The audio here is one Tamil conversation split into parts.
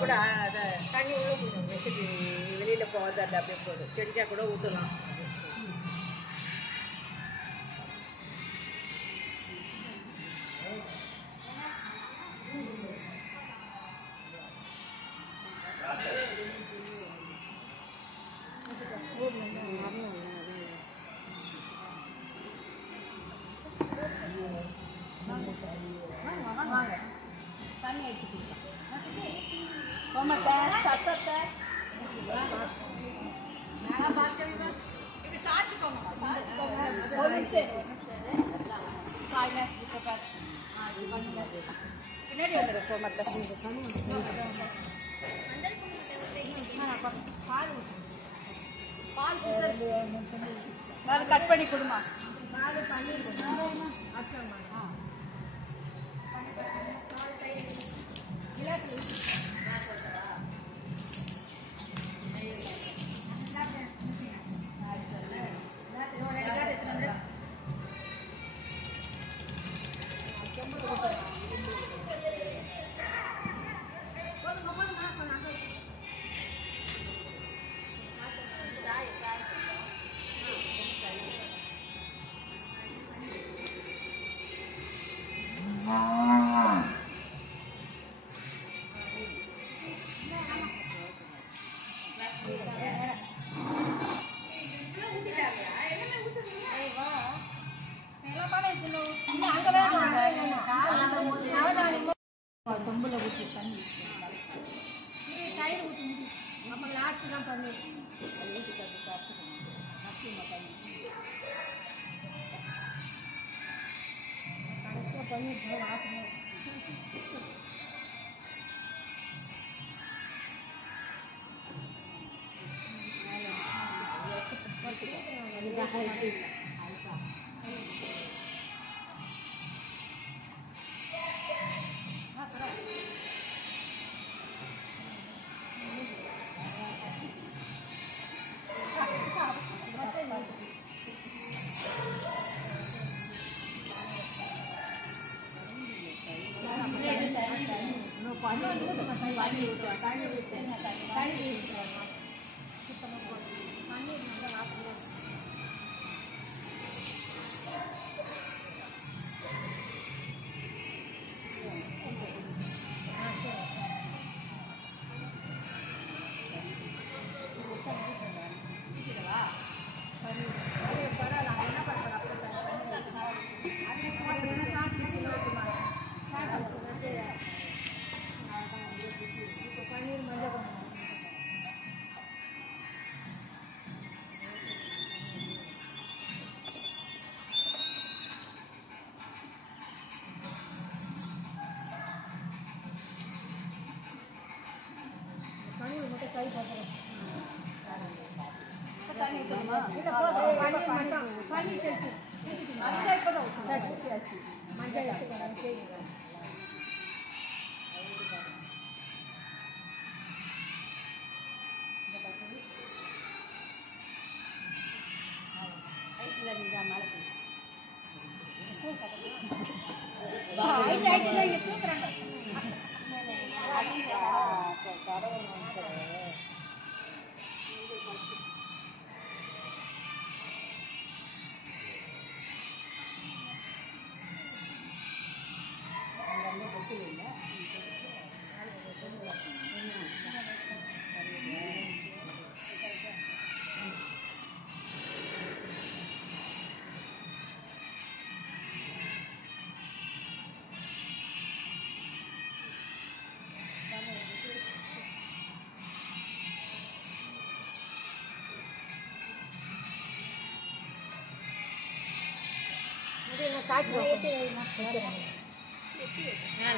கூட அதை தண்ணி உள்ள போடணும் வச்சுட்டு வெளியில் போகாது அது அப்படியே போதும் செடிக்காக கூட ஊற்றலாம் தண்ணி எடுத்து டொமேட்டோ சத்தத்தை பின்னாடி வந்துடும் டொமேட்டோ பால் கட் பண்ணி கொடுமா கொம்புல ஊற்றி தண்ணி தயிர் ஊற்றி நம்ம லாஸ்ட்டு தான் பண்ணி அது ஊற்றி காய்ச்சிக்கணும் தண்ணி கடைசியாக பண்ணிட்டு லாஸ்ட்டு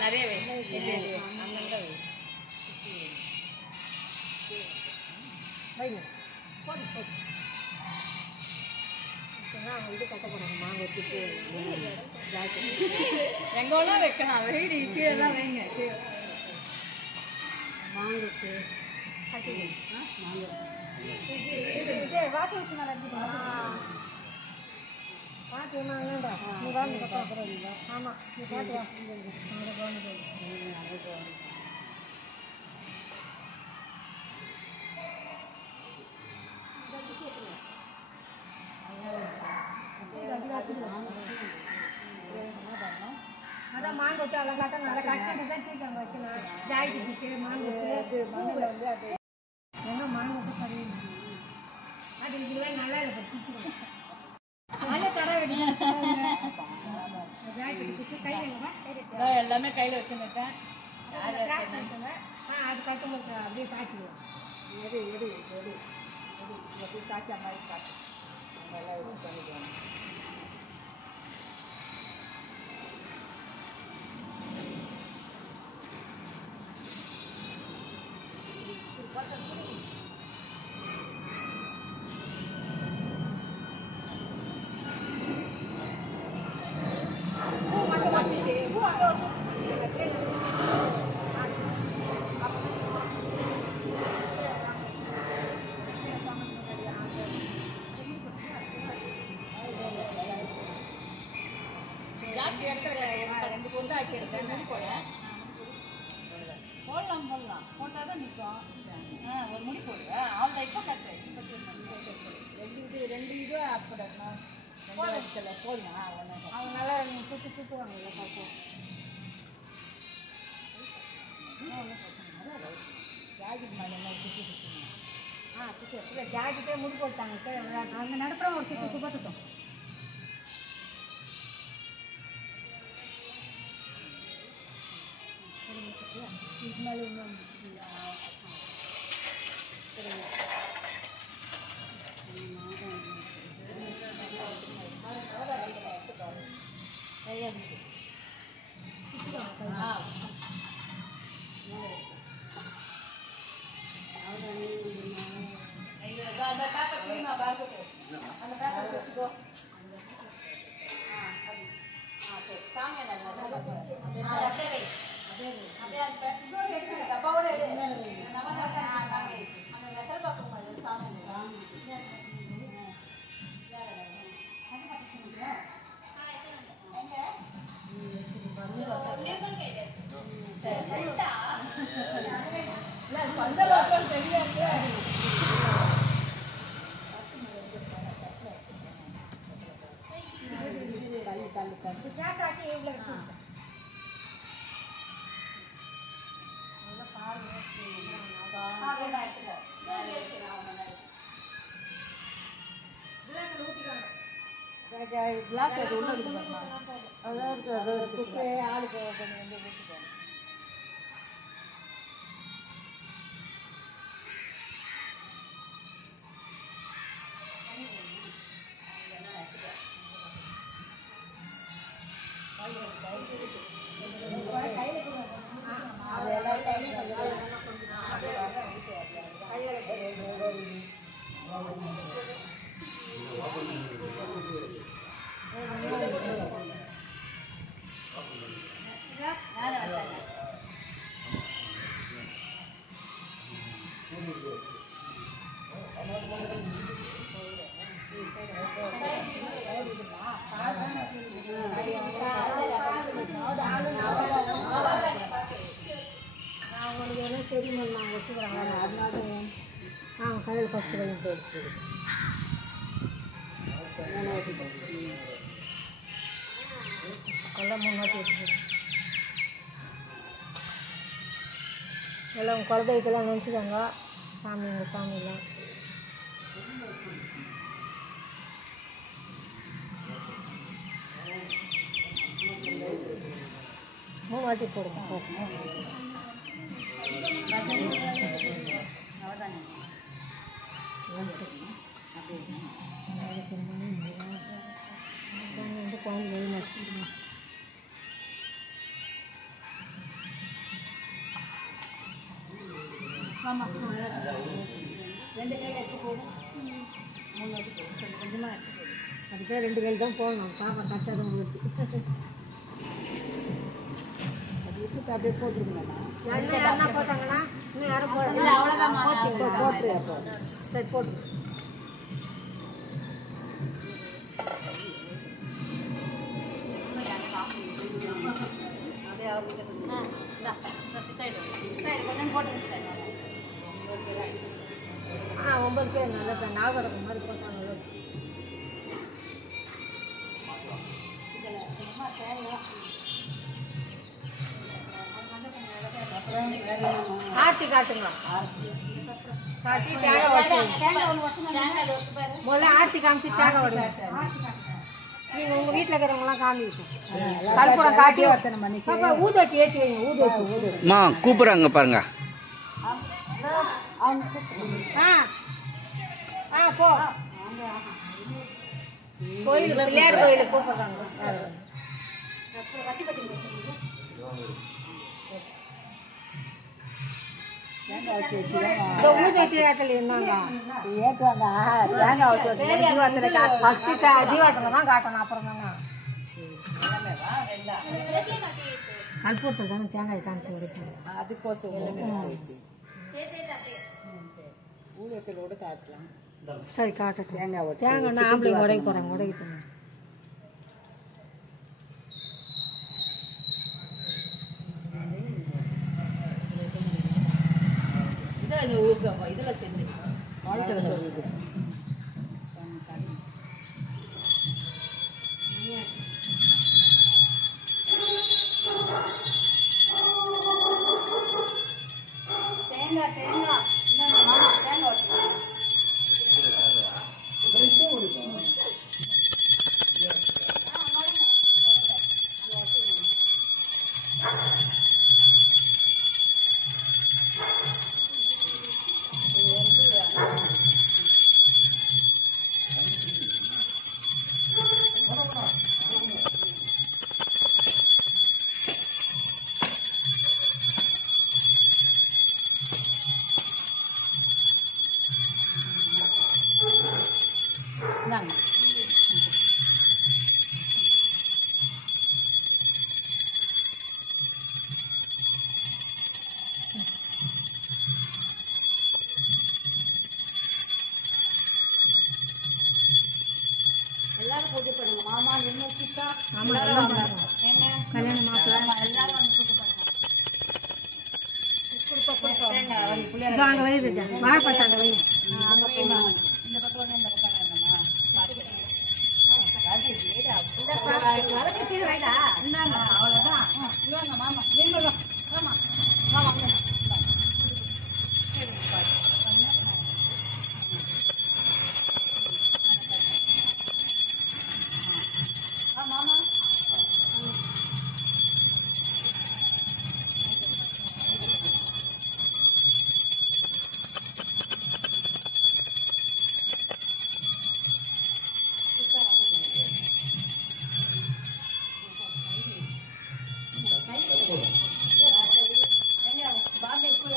நிறைய இது கட்டக்கூடாது நாங்கள் வச்சுட்டு எங்கோனா வைக்கலாம் வெயிட் கீழே தான் வைங்க வாங்கிட்டு வாஷிங் மிஷின் பாட்டு வேணாங்கடா நீ வாங்க பார்க்குறீங்க ஆமாம் நீ பாட்டு அதான் மாங்கு வச்சு அழகாக நல்லா கட் பண்ணி தான் தூக்கி வைக்கணும். ஜாய்க்கு மாங்கு மண்ணில் வந்து அது ஏன்னா மாங்கு வச்சு கறி அது இதெல்லாம் நல்லா இல்லை பிடிச்சிக்கணும். நல்ல தடவை எல்லாமே கையில் வச்சுருக்கேன். அது கட்டும்போது அப்படியே சாய்ச்சிடுவோம். எடு எடு எடு எடு எப்படி சாய்ச்சா மாதிரி காட்டு நல்லா இது பண்ணிடுவாங்க. போடலாம் போடலாம் போட்டால் தான் நிற்கும். ஒரு முடி போடுங்க அவள் தான் இப்போ கட்டு ரெண்டு இது அப்படணும் போடல போடலாம் அவங்க நல்லா சுற்றுவாங்கல்ல பார்ப்போம். ஜாக்கெட் மேலே என்ன சுற்றி சுற்றுங்க. சுற்றி இல்லை ஜாக்கெட்டே முடி போட்டாங்க. அவங்க நடப்புறம் ஒரு சுற்றி சுபத்துட்டோம். இது மேலே இன்னும் அந்த பேப்பர் தெரியுமா பார்த்துட்டு அந்த பேப்பர் வச்சுக்கோ. சரி சாமியார் அப்படியே அப்படியே அந்த பேப்பர் எடுத்து டப்பாவோட அந்த மெத்தல் பார்க்கும் போது சாமி கிளாஸ் அது உள்ள அதாவது குப்பை ஆளுக்கு கொஞ்சம் வந்து ஊற்றிக்கோங்க. அவங்களுக்கு என்ன தெரியுமா நாங்கள் வச்சுக்கிறாங்க. அதனால நாங்கள் கையில் ஃபஸ்ட்டு வாங்கி போயிடுச்சு. எல்லாம் முன்னாடி வச்சுக்கிறோம். எல்லாம் குலதெய்வத்தெல்லாம் நினச்சிக்காங்க. சாமிங்க சாமிலாம் மூணு வாட்டி போடுங்க. வந்து குழந்தை நடிச்சுக்கணும். ஆமாம் ரெண்டு கையில் எடுத்து போடும். மூணு வாட்டி போடும். கொஞ்சம் கொஞ்சமாக எடுத்து போடும். அதுக்கே ரெண்டு கையில் தான் போடணும். பாப்பா கஷ்டம் உங்களுக்கு அப்படியே போட்டுருங்களா என்ன போட்டாங்கன்னா இன்னும் யாரும் போடல. அவ்வளோதான் போட்டுரு. அப்போ சரி போட்டு அப்படியே அவர்கிட்ட கொஞ்சம் போட்டு 9 பேர் நல்லா நாகரகம் மாதிரி போட்டாங்க. ஆர்த்தி காட்டுங்க. காட்டி தேங்காய் வச்சு முதல்ல ஆர்த்தி காமிச்சு தேங்காய் வச்சு நீங்கள் உங்கள் வீட்டில் இருக்கிறவங்களாம் காமிக்கும். கற்பூரம் காட்டி பாப்பா ஊதத்தி ஏற்றி வைங்க. ஊதத்தி கூப்பிடுறாங்க பாருங்க. போ கோயில் பிள்ளையார் கோயிலுக்கு கூப்பிடுறாங்க. தீவாட்டல தான் காட்டணும். அப்புறம் தானே கற்பூரத்தில் தானே தேங்காய் காமிச்சு வரைக்கும். சரி காட்டட்டும். தேங்காய் நான் ஆம்பளை உடைக்க போகிறேன். உடைக்கிட்டு இதில் செஞ்சு வாழ்த்துல சொல்லுது. தேங்காய் தேங்காய் தேங்காய் வச்சுக்கோங்க. எல்லாரும் பூஜை பண்ணுங்க. மாமா என்ன சித்தா கல்யாண மாப்பிள்ளை எல்லாரும் வந்து பூஜை பண்ணுங்க. அங்கே வயிறு வாழைப்பட்டாங்க வயிறு இந்த பக்கம் இந்த பக்கம் வேணுமா? அவ்வளோதான். இவங்க மாமா நீங்களும் ஆமா மாமா மாமா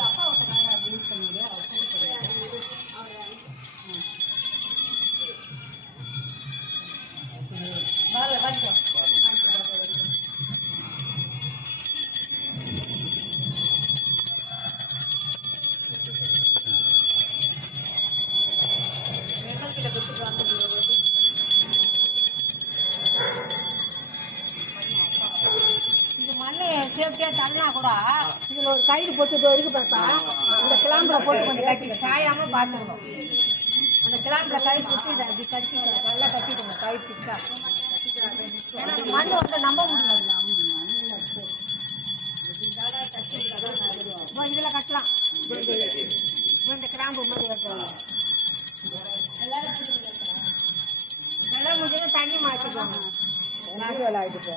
அப்பா யூஸ் பண்ணுங்க. இந்த மண்ணை சேஃப்டியா தள்ளனா கூட இதுல ஒரு கயிறு போட்டு இருக்கு பார்த்தா இந்த கிளாம்புல போட்டு கொஞ்சம் கட்டி சாயாம பாத்துக்கணும். அந்த கிளாம்புல கயிறு சுத்தி அப்படி கட்டி நல்லா கட்டிக்கணும். கயிறு சுத்தா மண்ணு வந்து நம்ப முடியாது. இதுல கட்டலாம். இந்த கிளாம்பு மாதிரி வைக்கலாம். எல்லாம் முடிஞ்சது தண்ணி மாற்றிக்கோங்க. நீர் வேலை ஆயிட்டு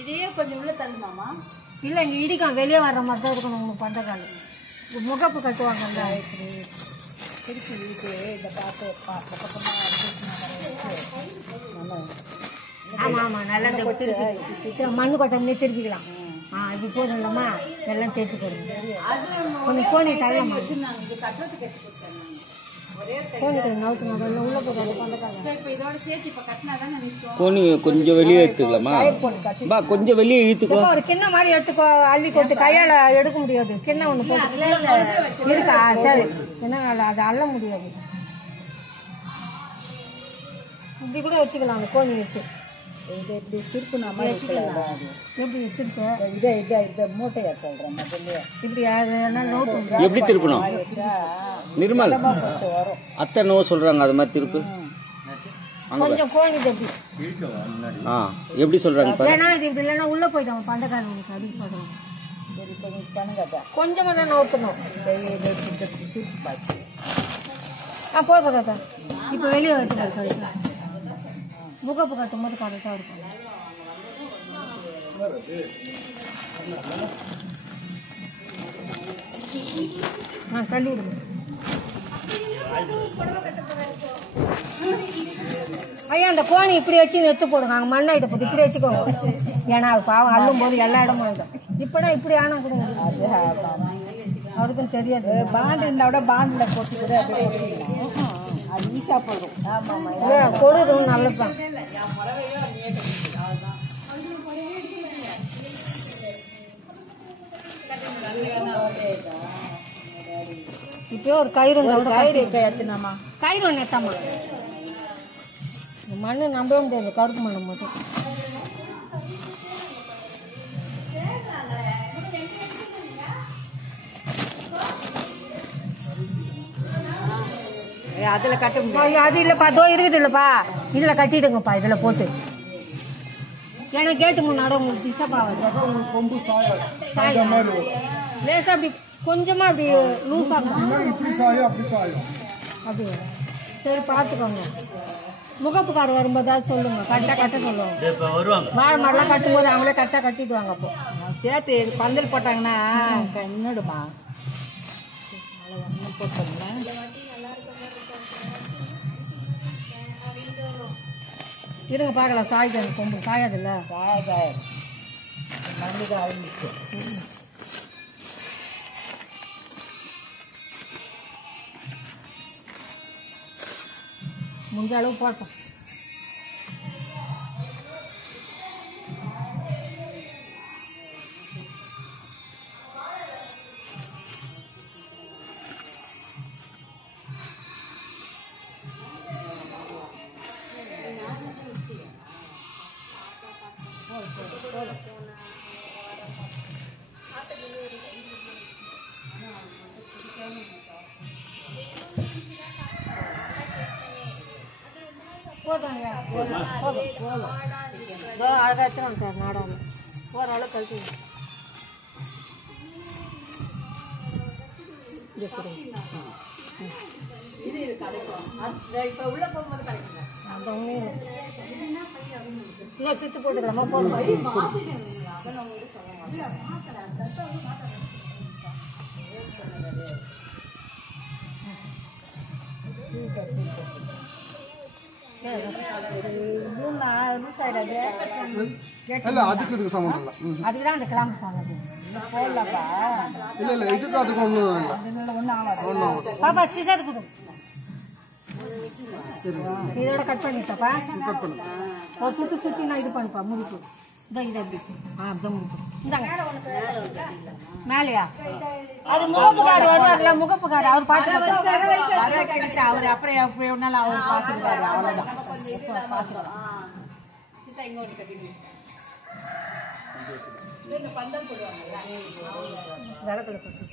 இதையே கொஞ்சம் உள்ள தள்ளுமாமா. இல்லை இங்கே இடிக்கும் வெளியே வர்ற மாதிரி தான் இருக்கணும். உங்களுக்கு பண்ட காலம் முகப்பு கட்டுவாங்கல்ல திருச்சி வீட்டு இந்த பார்த்து ஆமாம் ஆமாம் நல்லா இந்த திருப்பி மண்ணு கொட்டை திருப்பிக்கலாம். இது போதும் இல்லைம்மா எல்லாம் தேர்த்து போடுங்க. அது கொஞ்சம் கோணி தள்ளமா வச்சுருந்தாங்க. இது கட்டுறதுக்கு கட்டி கொடுத்தாங்க. கோணி நவுத்து உள்ள போய் பந்தக்காக இப்போ இதோட சேர்த்து இப்போ கட்டினா தானே நிற்கும். கோணி கொஞ்சம் வெளியே எடுத்துக்கலாமா? பா கொஞ்சம் வெளியே இழுத்துக்கோ. ஒரு கிண்ண மாதிரி எடுத்துக்கோ, அள்ளி கொத்து கையால எடுக்க முடியாது. கிண்ண ஒண்ணு போட்டு இருக்கா? சரி, என்ன அதை அள்ள முடியாது. இப்படி கூட வச்சுக்கலாம் அந்த கோணி வச்சு. இதை இப்படி திருப்பின மாதிரி வச்சுக்கலாம். எப்படி வச்சிருக்க? இதை மூட்டையா சொல்கிறேன் முதல்ல. இப்படி என்ன நோட்டு எப்படி திருப்பணும்? நிர்மல் வரும். அத்தை நோ சொல்றாங்க, அது மாதிரி திருப்பு. கொஞ்சம் கோணி தப்பி. எப்படி சொல்றாங்க பாரு. ஏன்னா இது இப்படி இல்லைன்னா உள்ள போயிடும் பந்தக்காரங்களுக்கு அப்படின்னு சொல்றாங்க. சரி இப்போ நீ பண்ணுங்க. கொஞ்சமா தான் நோட்டணும். திருப்பி பார்த்து போதும் ராஜா. இப்போ வெளியே வச்சுக்கலாம். முகப்பு கட்டும் போது கரெக்டாக இருக்கும். தள்ளி விடுங்க. ஐயா அந்த கோணி இப்படி வச்சு எடுத்து போடுங்க. அங்கே மண்ணாயிட்ட போட்டு இப்படி வச்சுக்கோங்க. ஏன்னா அது பாவம் அள்ளும் போது எல்லா இடமும் ஆயிடும். இப்போனா இப்படி ஆனால் கூட அவருக்கும் தெரியாது. பாண்டு இந்த விட பாண்டில் போட்டுக்கிற அது ஈஸியாக போடும். ஆமாம் கொடுதும் நல்லதுதான். இப்போ ஒரு கயிறு எத்தனாமா கயிறு ஒன்று எத்தாமா. மண்ணு நம்பவே முடியாது, கருப்பு மண்ணு மட்டும். அதில் கட்ட அது இல்லைப்பா, அதோ இருக்குது இல்லைப்பா, இதில் கட்டிடுங்கப்பா. இதில் போட்டு ஏன்னா கேட்டு முன்னாடி உங்களுக்கு டிஸ்டர்ப் ஆகுது. லேசா அப்படி கொஞ்சமாக அப்படி லூஸ் ஆகும். அப்படி சரி பார்த்துக்கோங்க. முகப்புக்கார் வரும்போதாவது சொல்லுங்க, கரெக்டாக கட்ட சொல்லுவாங்க. வாழை மரம்லாம் கட்டும்போது அவங்களே கரெக்டாக கட்டிடுவாங்க. அப்போ சேர்த்து பந்தல் போட்டாங்கன்னா நின்றுடுமா போட்டோம்னா இருங்க பார்க்கலாம். சாய்க்கு கொம்பு சாயாதில்ல. மண்ணுக்கு ஆரம்பிச்சு முடிஞ்ச அளவு போட்டோம். போதுங்க, போதும் போதும் போதும். இதோ அழகாக எடுத்துன்னு வந்துட்டார் நாடாமல். ஓரளவு கழிச்சு இன்னும் சுற்றி போட்டுக்கலாமா? போதும். அதுக்குதான் அந்த கிளாம்பு சாங்க போடலப்பா. பாப்பா சிசர் கொடு. இதோட கட் பண்ணிட்டப்பா. ஒரு சுற்றி சுற்றி நான் இது பண்ணுப்பா முடிப்பு. இதான் இது எப்படி அப்படிதான் முடிப்பு. இந்தாங்க மேலையா அது முகப்புக்கார் வரும். அதில் முகப்புக்கார் அவர் பார்த்து அவர் அப்புறம் எப்படி ஒன்னாலும் அவர் பார்த்துருக்காரு. அவ்வளோதான் விளக்குல கட்டு.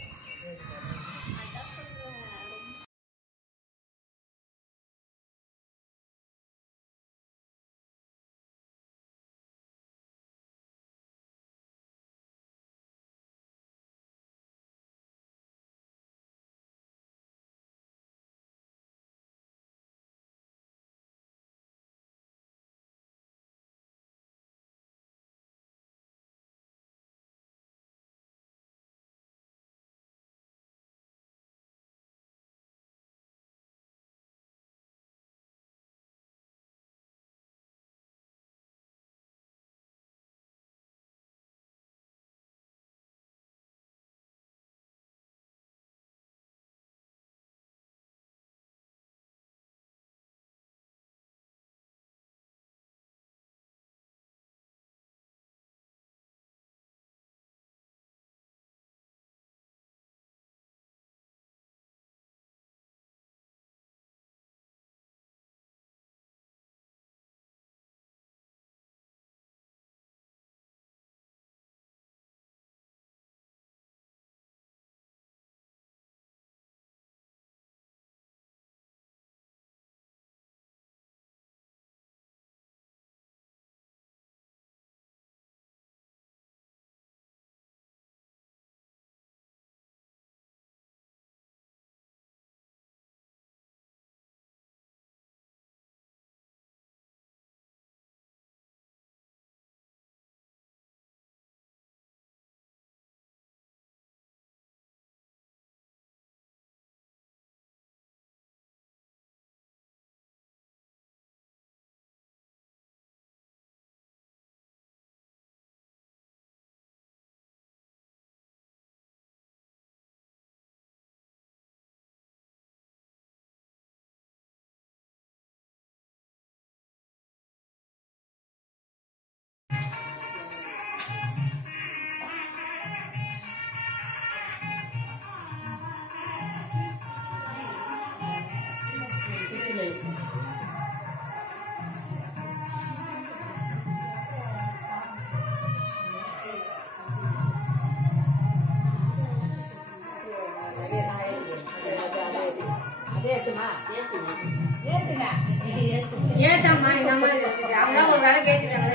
இல்லம்மா இந்த மாதிரி அவங்க ஒரு வேலை கேட்டுட்டாங்க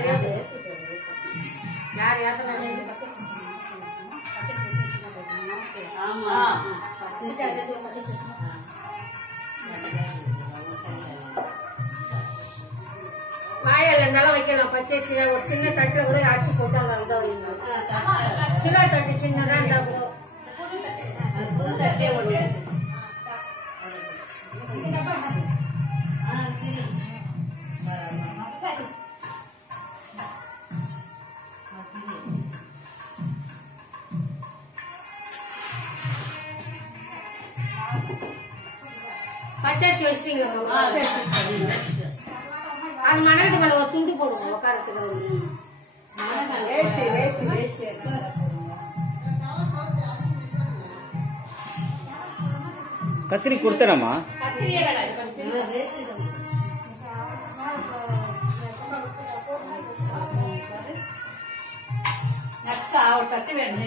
யார் யாத்திரை வாயால் இருந்தாலும் வைக்கலாம் பச்சரிசி ஒரு சின்ன தட்டில் கூட அரிசி போட்டு அதை வந்து வைங்க சின்ன தட்டு சின்னதாக இருந்தால் கூட பச்சரிசி வச்சிட்டீங்களா அது மணலுக்கு மேலே ஒரு துண்டு போடுவோம் உட்காரத்துக்கு கத்திரி கொடுத்தனம்மா தட்டு வேணும்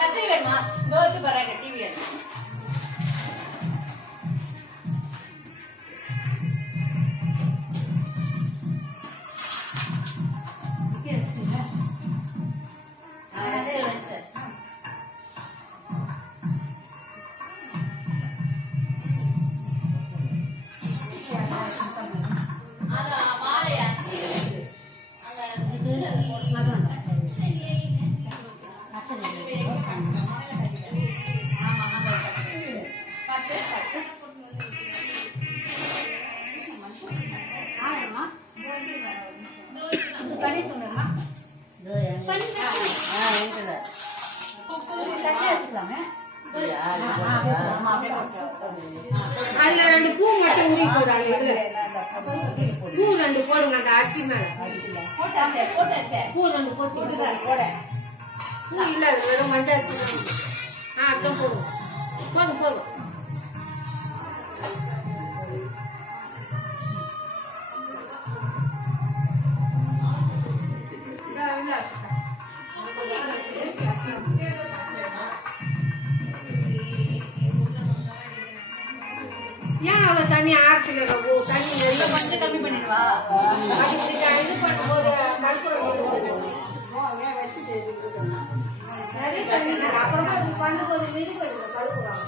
கத்திரி வேணுமா தோத்து போறாங்க டிவி அதுல 2 பூ மட்டும் உரி போடாது பூ 2 போடுங்க அந்த அரிசி மேல பூ 2 போட்டு பூ இல்ல வெறும் மண்டை அதான் போடுங்க போதும் போதும் ஏன் அவ்வளோ தண்ணி ஆற்றுல தண்ணி நல்லா கொஞ்சம் கம்மி பண்ணிடுவா இது பண்ணும்போது நிறைய தண்ணி அப்புறமா அது பண்ணும்போது விரிவு கழுவுறாங்க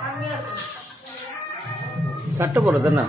கம்மியாக இருக்கும் சட்டை போடுறது என்ன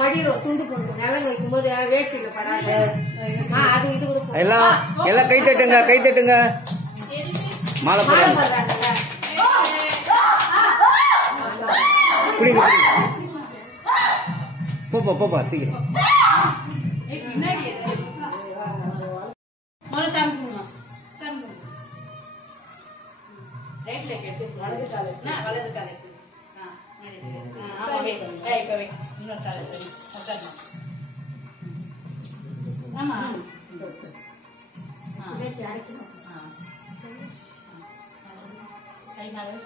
மடியில் துண்டு போட்டு நிலம் வைக்கும் போது வேஸ்டில் படாது அது இது கூட எல்லாம் கை தட்டுங்க கை தட்டுங்க மாலை போடுறாங்க போப்பா போப்பா சீக்கிரம் வலது காலை ஆமா கை மேலே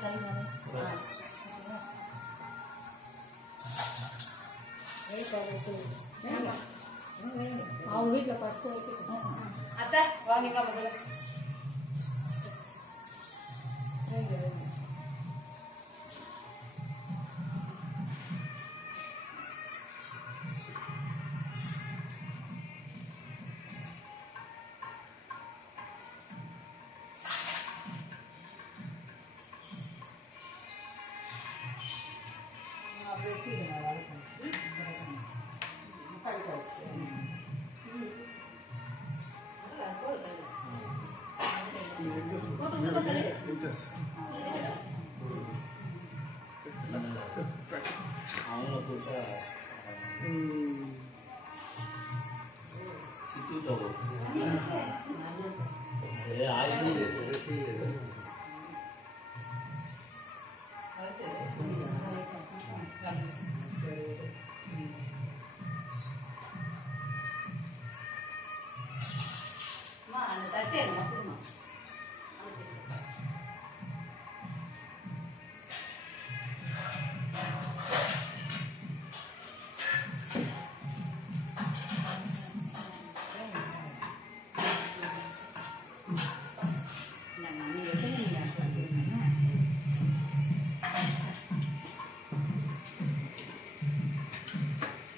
அவங்க வீட்டில் ஃபஸ்ட்டு அத்தை வாங்கிங்க முதல்ல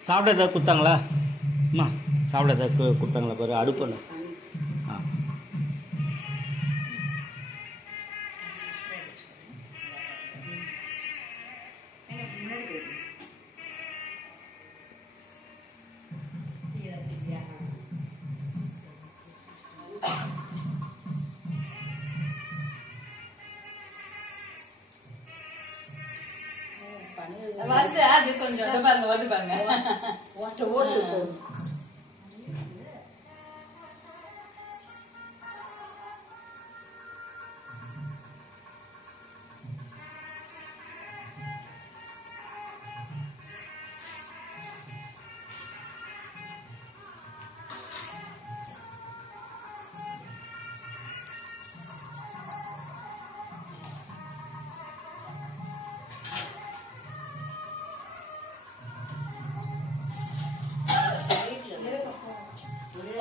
சாப்பிட ஏதாவது கொடுத்தாங்களா அம்மா? சாப்பிட ஏதாவது கொடுத்தாங்களா பாரு அடுப்பு. ஆ வருது அது கொஞ்சம் இதை பாருங்க, வருது பாருங்க.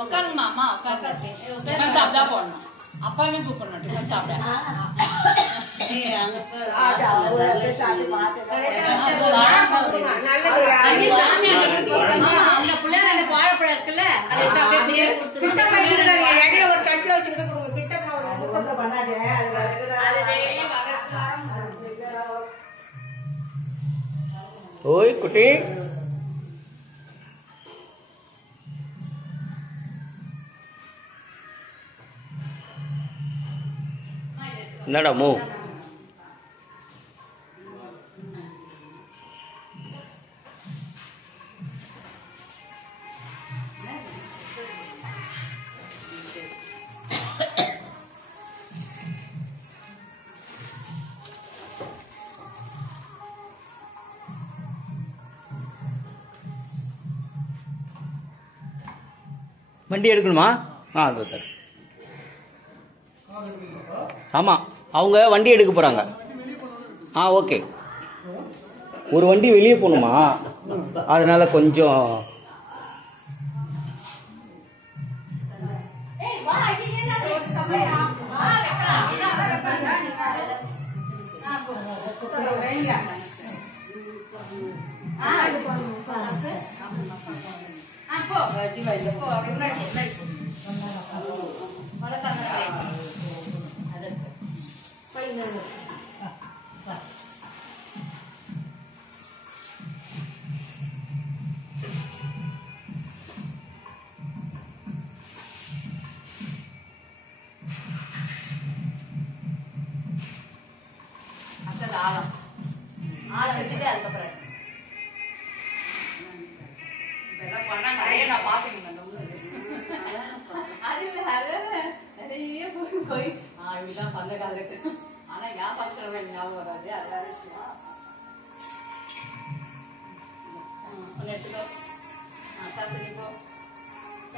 உட்காருங்கம்மா, அம்மா உட்காருங்க. டிஃபன் சாப்பிட்டா போடணும். அப்பாவே கூப்பிடணும் டிஃபன் சாப்பிட. அந்த பிள்ளைங்க எனக்கு வாழைப்பழம் இருக்குல்ல, இடையே ஒரு தட்டுல வச்சுக்கிட்டு ஓய் குட்டி என்னடா மூ? வண்டி எடுக்கணுமா? அது தர. ஆமாம், அவங்க வண்டி எடுக்க போகிறாங்க. ஓகே. ஒரு வண்டி வெளியே போகணுமா, அதனால கொஞ்சம் ஆளை வச்சுட்டு அதுக்கப்புறம் இதெல்லாம் பண்ணாங்க. நிறைய நான் பாத்துக்கேன். நிறைய போய் இப்படிதான் பந்த காலத்து. ஆனா என் பசங்க ஞாபகம் வராது. அது வேற விஷயம். எடுத்துக்கோ. போ.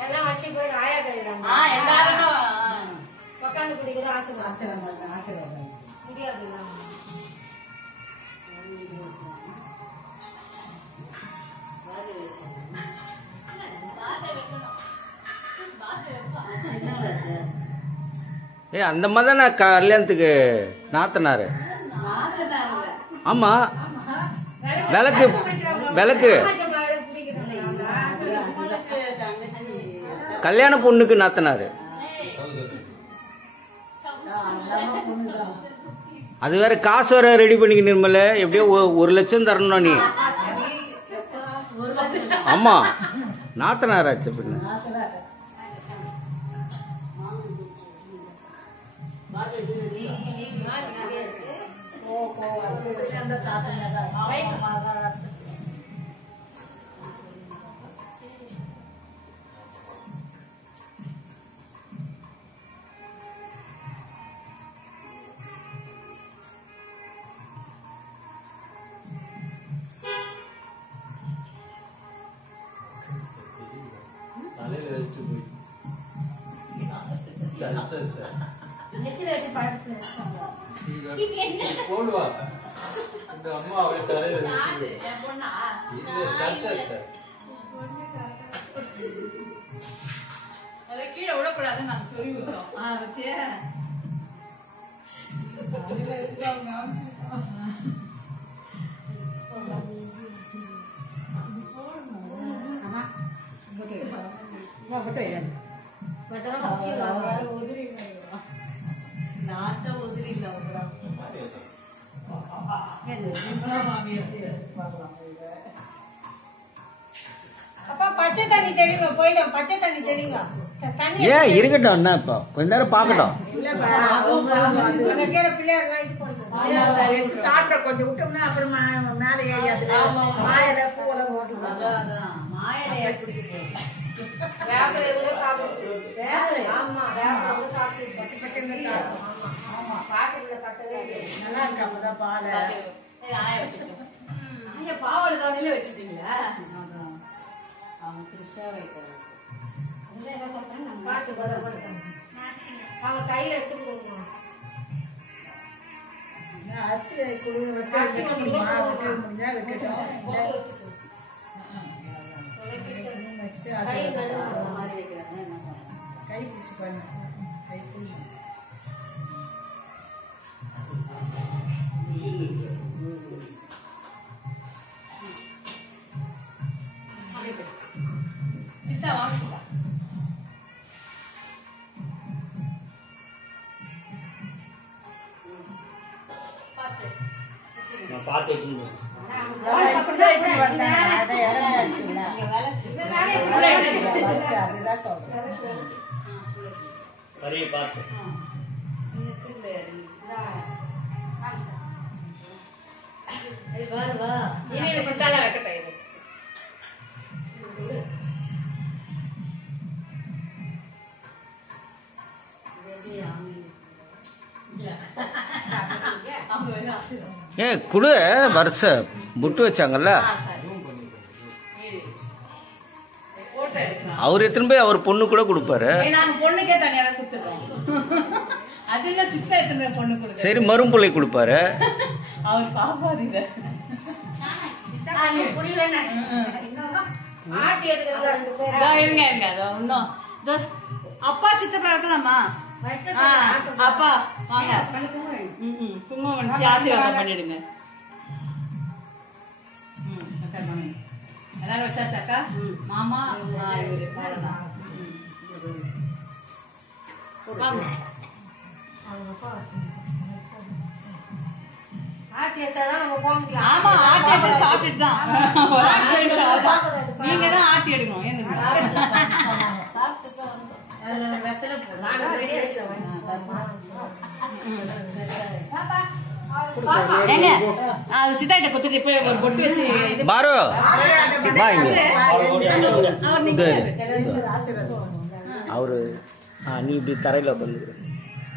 எல்லாம் வச்சு போய் ஆயா கையிடாங்க. எல்லாரும் தான் உட்காந்து குடிக்கிற ஆசீர்வாதம் முடியாது. அந்த மாதிரி தான் நான் கல்யாணத்துக்கு நாத்தனாரு. ஆமா, விளக்கு விளக்கு கல்யாண பொண்ணுக்கு நாத்தனாரு. அது வேற காசு வேற ரெடி பண்ணிக்க நிர்மல. எப்படியோ 1 லட்சம் தரணும் நீ. ஆமா, நாத்தனாராச்சு பின்ன. நெத்தில வச்சு படுத்து போடுவாங்க இந்த அம்மா அவளை தலையில அதை கீழே விடக்கூடாதுன்னு நாங்க சொல்லி விட்டோம். அப்பா பச்சை தண்ணி தெளிங்க போயிடும். பச்சை தண்ணி தெளிங்க. தண்ணி ஏன் இருக்கட்டும் என்ன இப்போ கொஞ்ச நேரம் பார்க்கட்டும். அந்த கீழே பிள்ளையார் இது பண்ணுறோம். சாப்பிட கொஞ்சம் விட்டோம்னா அப்புறமா மேலே ஏறி அதுல மாயில பூவல ஓட்டுவோம். வேப்பிலை கூட சாப்பிடுவோம். ஆமா வேப்பிலை கூட சாப்பிடுவோம். பச்சை பச்சை ஆமா பாக்கெட்ல கட்டவே நல்லா இருக்கு. அப்பதான் பால் பாவாடை தவணையில வச்சுட்டீங்களா? அவங்க கிருஷ்ணா வைக்கிறாங்க. பாட்டு அவங்க கையில எடுத்து கொடுக்கணும். அரிசி குழு முடிஞ்சா வைக்கட்டும். கை பிடிச்சி பண்ணு. கை பிடிச்சி சித்தா வாங்க சித்தா. சித்தால வைக்கட்டும் இது. ஏன் குடு வருஷ புட்டு வச்சாங்கல்ல அவர் எத்தனை போய் அவர் பொண்ணு கூட கொடுப்பாரு. நாங்க பொண்ணுக்கே தனியாக கொடுத்துருக்கோம். அது இல்ல சித்தா எத்தனை பொண்ணு கொடுக்க. சரி மரும்பிள்ளை கொடுப்பாரு. அவர் பாப்பாதீங்க. ஆட்டி எடுக்கிறது இருங்க இருங்க அதோ இன்னும் அப்பா சித்தப்பா வைக்கலாமா? அப்பா வாங்க. குங்குமம் வச்சு ஆசீர்வாதம் பண்ணிடுங்க. எல்லாரும் வச்சாச்சாக்கா? மாமா இவரு ஆட்டி எடுத்தாதான் நம்ம போக முடியும். ஆமா ஆட்டி எடுத்து சாப்பிட்டுட்டு தான். ஒரு 5 நிமிஷம் அதான். நீங்க தான் ஆட்டி எடுக்கணும். ஏன் ஏங்க அது சித்தாட்ட கொடுத்துட்டு போய் ஒரு பொட்டு வச்சு இது பாரு அவர் நிக்கிறாரு. அவரு நீ இப்படி தரையில உட்காந்து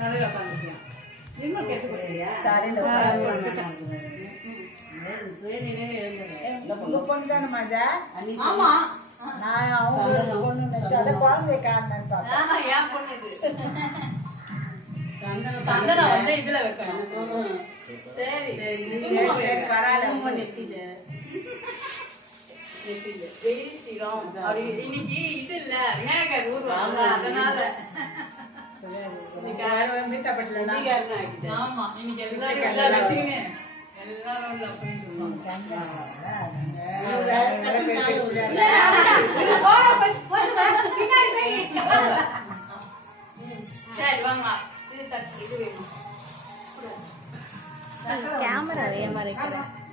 தரையில உட்காந்துக்கலாம். நிம்ம கேட்டு கொடுக்கலையா? உங்க பொண்ணு தானே ஆமா நான் அவங்க பொண்ணு நினைச்சு அதை குழந்தைய காரணம் பார்த்தேன். ஆமா என் பொண்ணு இது. சந்தனம் வந்து இதுல வைக்கணும். சரி பரவாயில்ல. நெத்தில வெயில் ஸ்ரீராம் இன்னைக்கு இது இல்ல விநாயகர் ஊர்வாங்க அதனால ஆமா இன்னைக்கு எல்லாரும் வச்சுக்கினேன் எல்லாரும் சரி வாங்க இது தட்டு இது வேணும். கேமரா வேமா இருக்கு.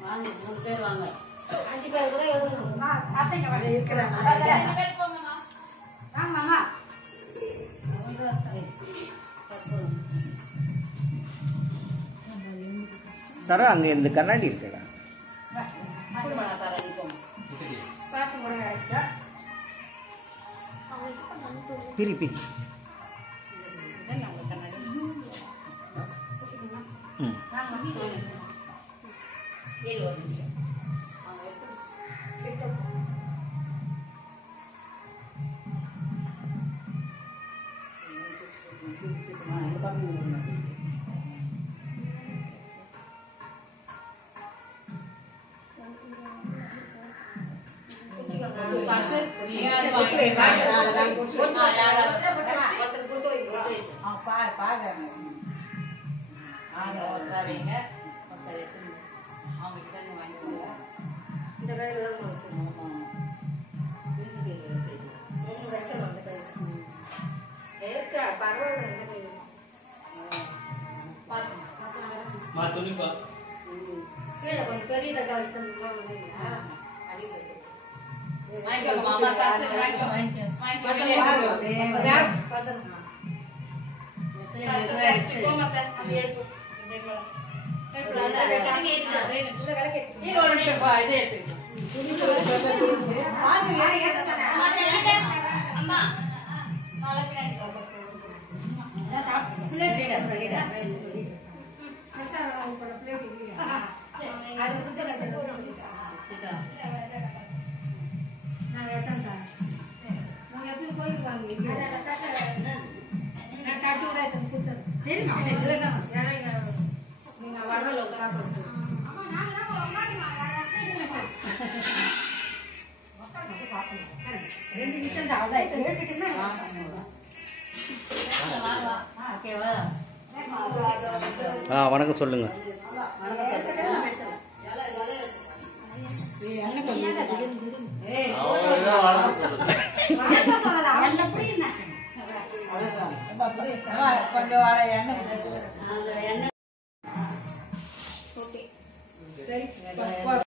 வாங்க 3 பேர் வாங்க. 5 பேர் கூட எழுதணும். அத்தைங்க வர இருக்கிறாங்க. 2 பேர் போங்கம்மா. வாங்கம்மா. சரா அங்க இந்த கண்ணாடி இருக்குடா. பிரி பிரி. வணக்கம் சொல்லுங்க. கொஞ்சம்